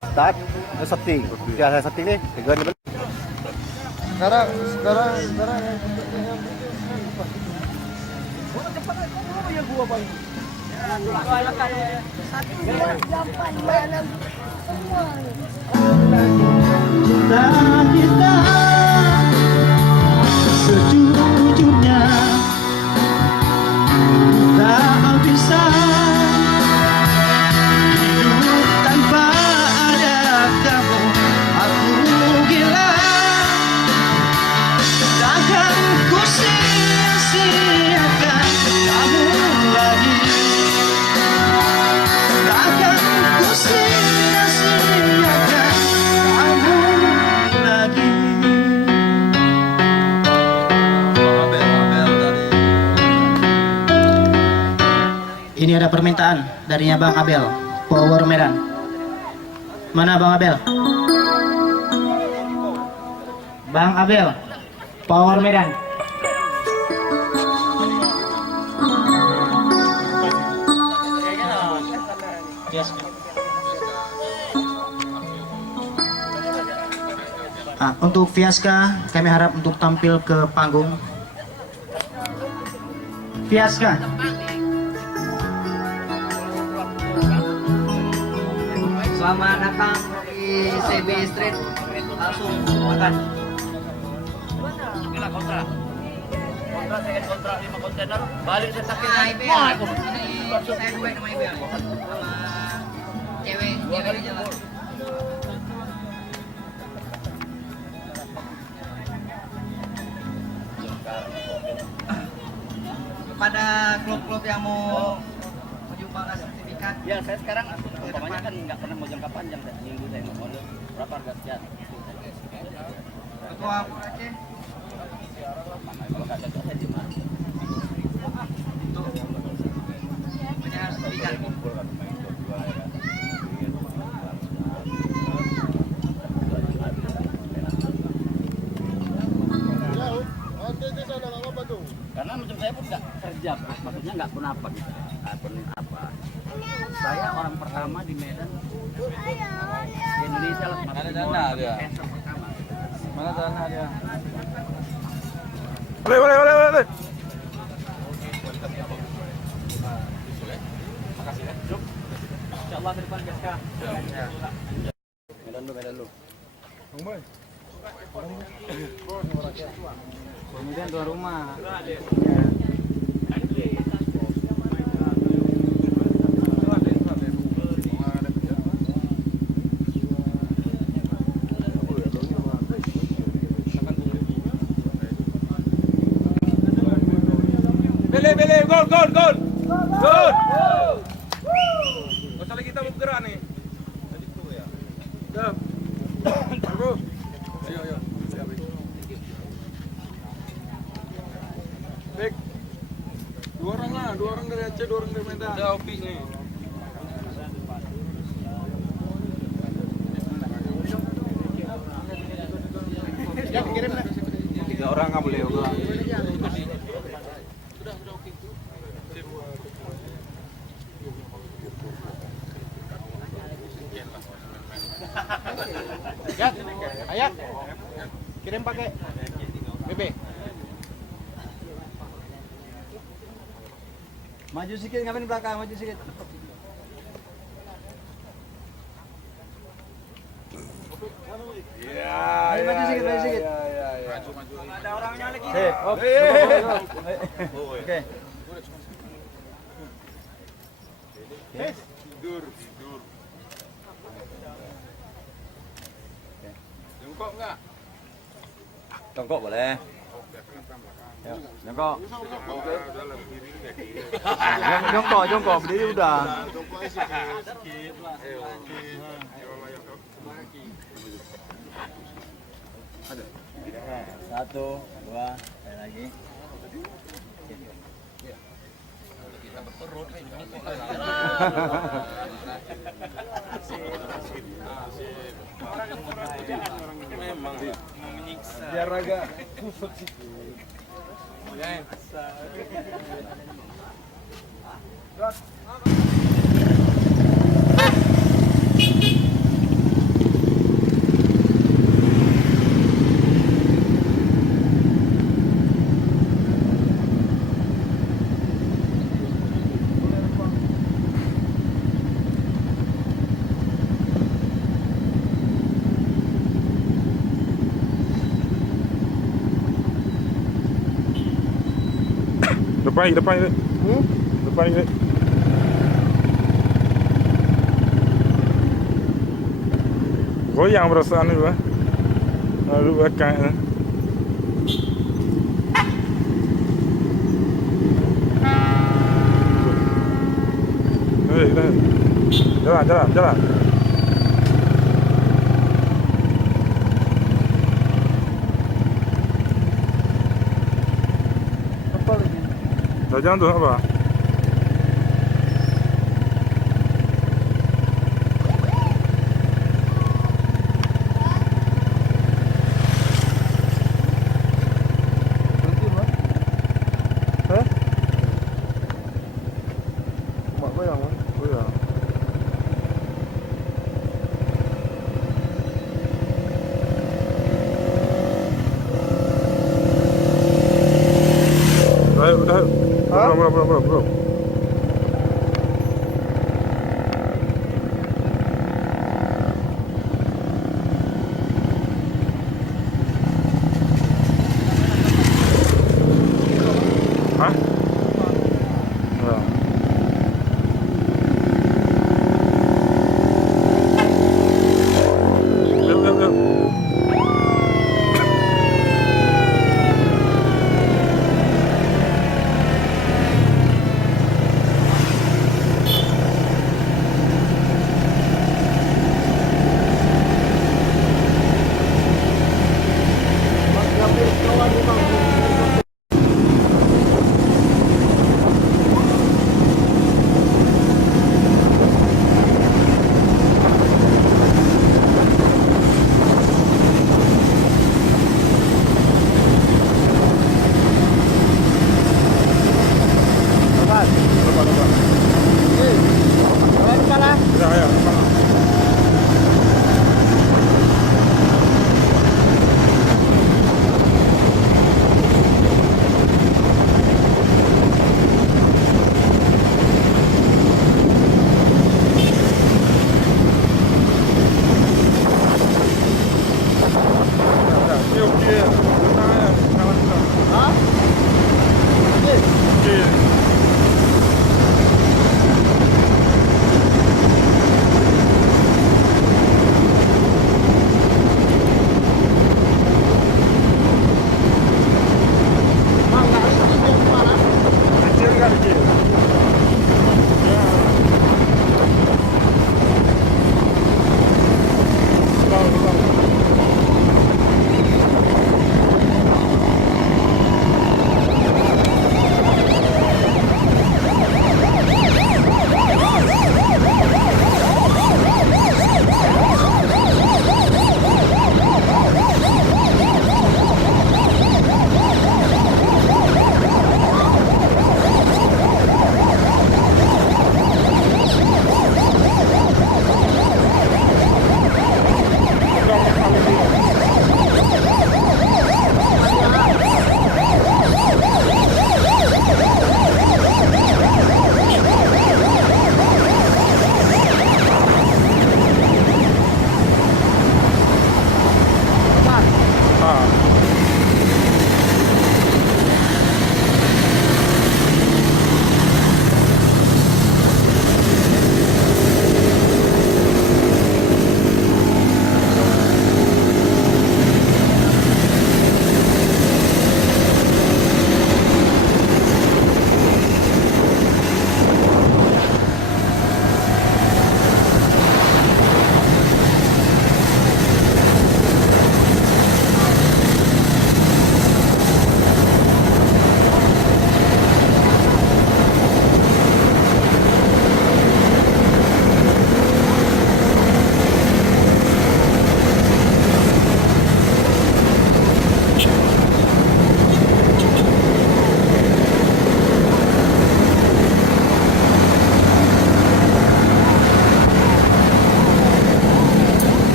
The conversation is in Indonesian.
Start, setting. Ya, saya setting nih. Tiga nih. Sekarang Cinta kita sejujurnya tak bisa hidup tanpa ada kamu. Aku gila, takkan ku sia-siakan kamu lagi. Takkan ku sia-siakan kamu lagi. Ini ada permintaan darinya Bang Abel, Power Medan. Mana Bang Abel? Bang Abel, Power Medan. Yes. Untuk Fiaska, kami harap untuk tampil ke panggung. Fiaska. Selamat datang di CB Street. Langsung makan. Gila kontra. Kontra saya kontra 5 kontainer. Balik saya takin. Nah, IBL. Ini saya duet sama IBL. Sama cewek jalan. Kepada klub-klub yang mau menyumbangkan sertifikat. Ya, saya sekarang umpamanya kan nggak pernah mau jangka panjang, minggu saya mau order berapa harga sekian. Ketua Aceh. Kalau nggak cocok saya terima. Untuk menyerah sertifikat. Karena macam saya pun nggak kerja, maksudnya nggak pun apa gitu, nggak pun apa. Saya orang pertama di Medan, di Indonesia lah. Mana dana dia? Mana dana dia? boleh. Makasih ya. Insyaallah ke depan Gaska. Medan lu. Kemudian tuan rumah. Bele, gol. Gol. Masalah kita mau bergerak nih. Dah. Bro. Ayo. Siap. Baik. Dua orang dari Aceh, 2 orang dari Medan. Udah opi nih. Ya, kirim dah. 3 orang enggak boleh juga. Sudah oke. Ya, Ayat. Kirim pakai BB. Maju sedikit, ngapain belakang? Maju sedikit. Maju sedikit. Maju. Ada orangnya lagi. Oke. Tidur. Jongkok enggak? Jongkok boleh. Ya, Jongkok. Jongkok, berdiri udah. Satu, dua, sekali lagi. Kita berperut nih. Memang menyiksa. Biar agak kusut sih. depan itu. Depan itu. Goyang perasaan itu, lalu belakang. Jalan. Apa lagi? Jalan tuh apa? Berhenti Bang. Hah? Mak goyang Bang. Oh ya. Udah. Hah? Belum.